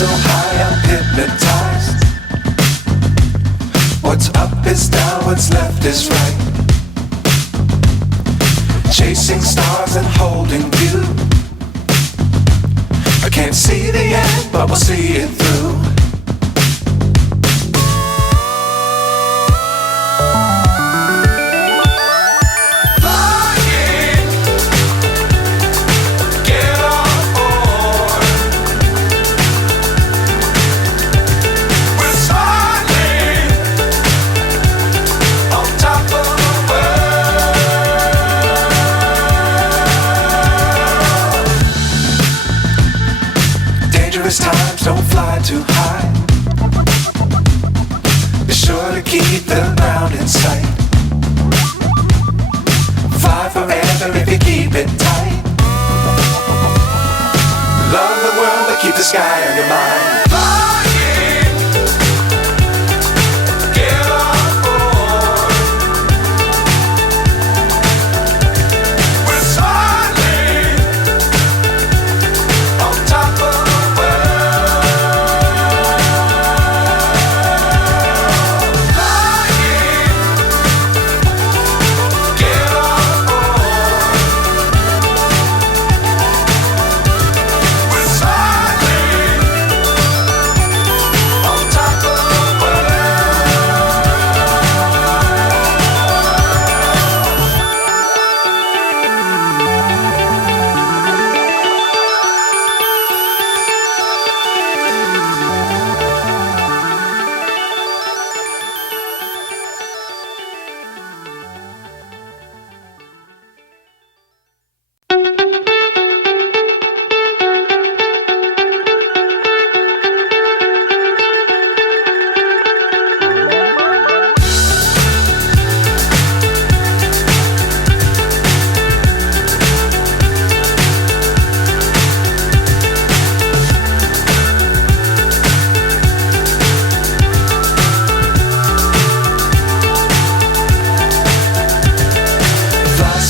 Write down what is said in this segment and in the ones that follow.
so high I'm hypnotized. What's up is down, what's left is right. Chasing stars and holding you. I can't see the end, but we'll see it through. Times don't fly too high. Be sure to keep the ground in sight. Fly forever if you keep it tight. Love the world but keep the sky on your mind.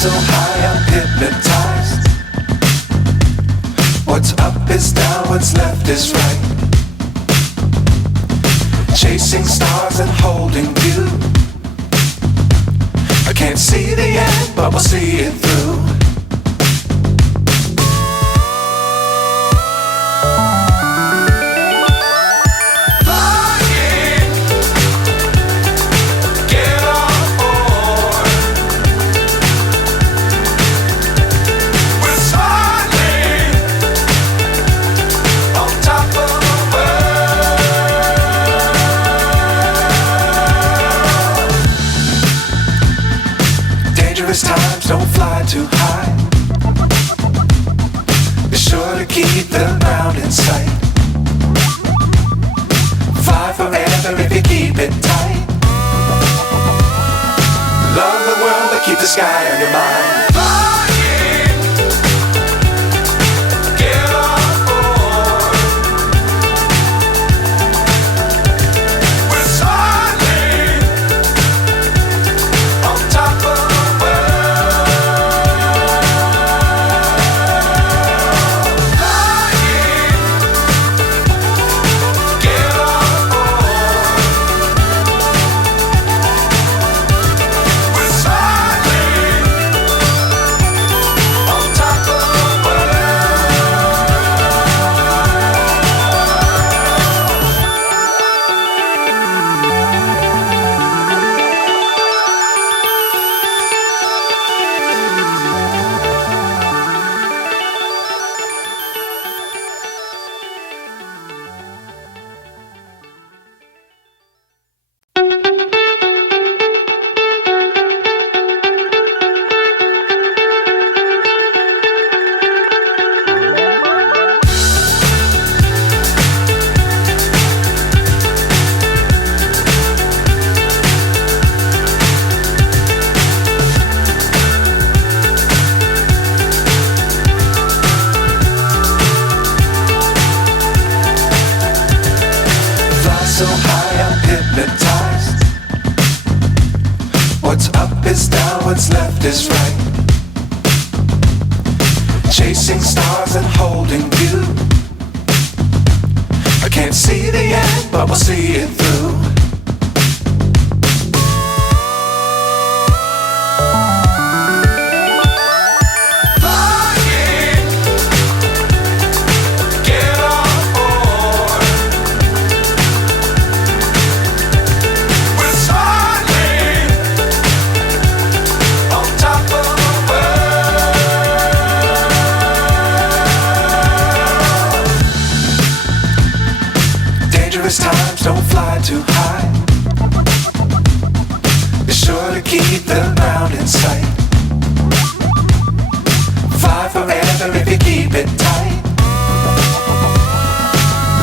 So high I'm hypnotized. What's up is down, what's left is right. Chasing stars and holding you. I can't see the end, but we'll see it through. Times don't fly too high. Be sure to keep the ground in sight. Fly forever if you keep it tight. Love the world but keep the sky on your mind. So high I'm hypnotized. What's up is down, what's left is right. Chasing stars and holding you. I but we'll see it through. Times don't fly too high. Be sure to keep the ground in sight. Fly forever if you keep it tight.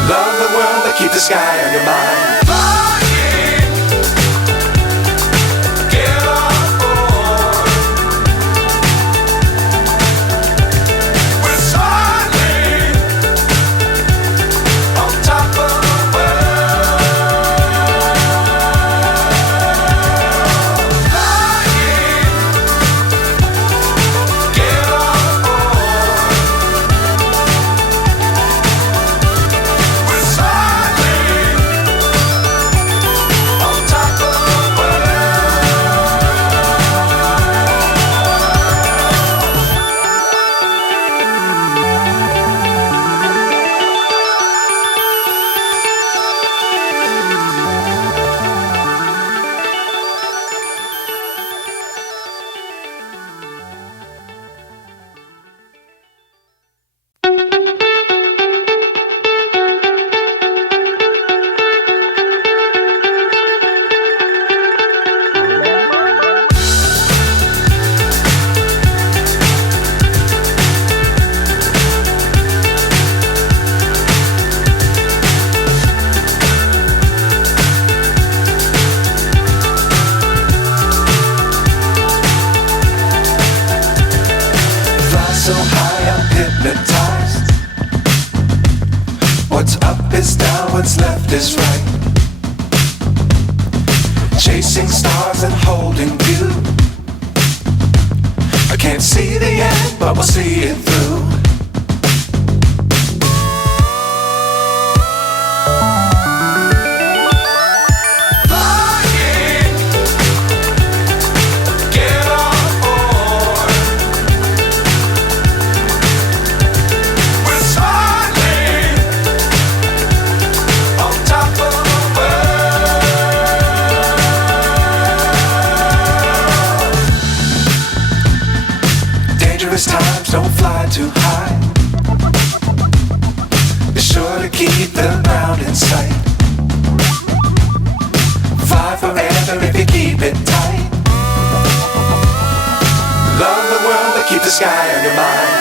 Love the world but keep the sky on your mind. So high I'm hypnotized. What's up is down, what's left is right. Chasing stars and holding you. I can't see the end, but we'll see it through. Times don't fly too high. Be sure to keep the ground in sight. Fly forever if you keep it tight. Love the world but keep the sky on your mind.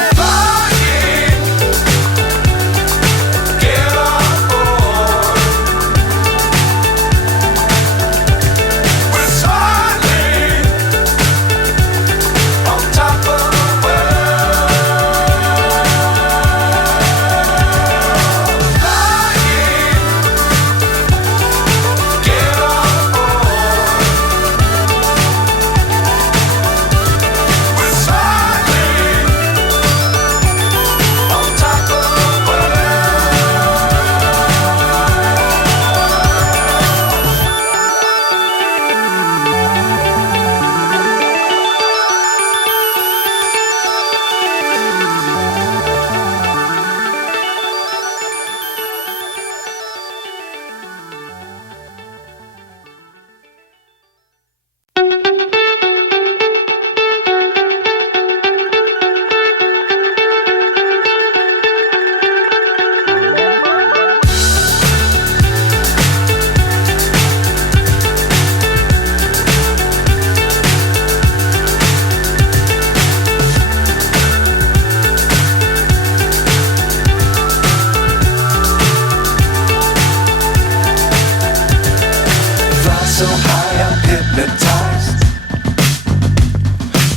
So high I'm hypnotized.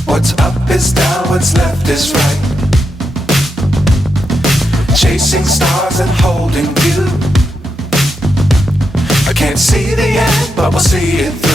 What's up is down, what's left is right. Chasing stars and holding you. I can't see the end, but we'll see it through.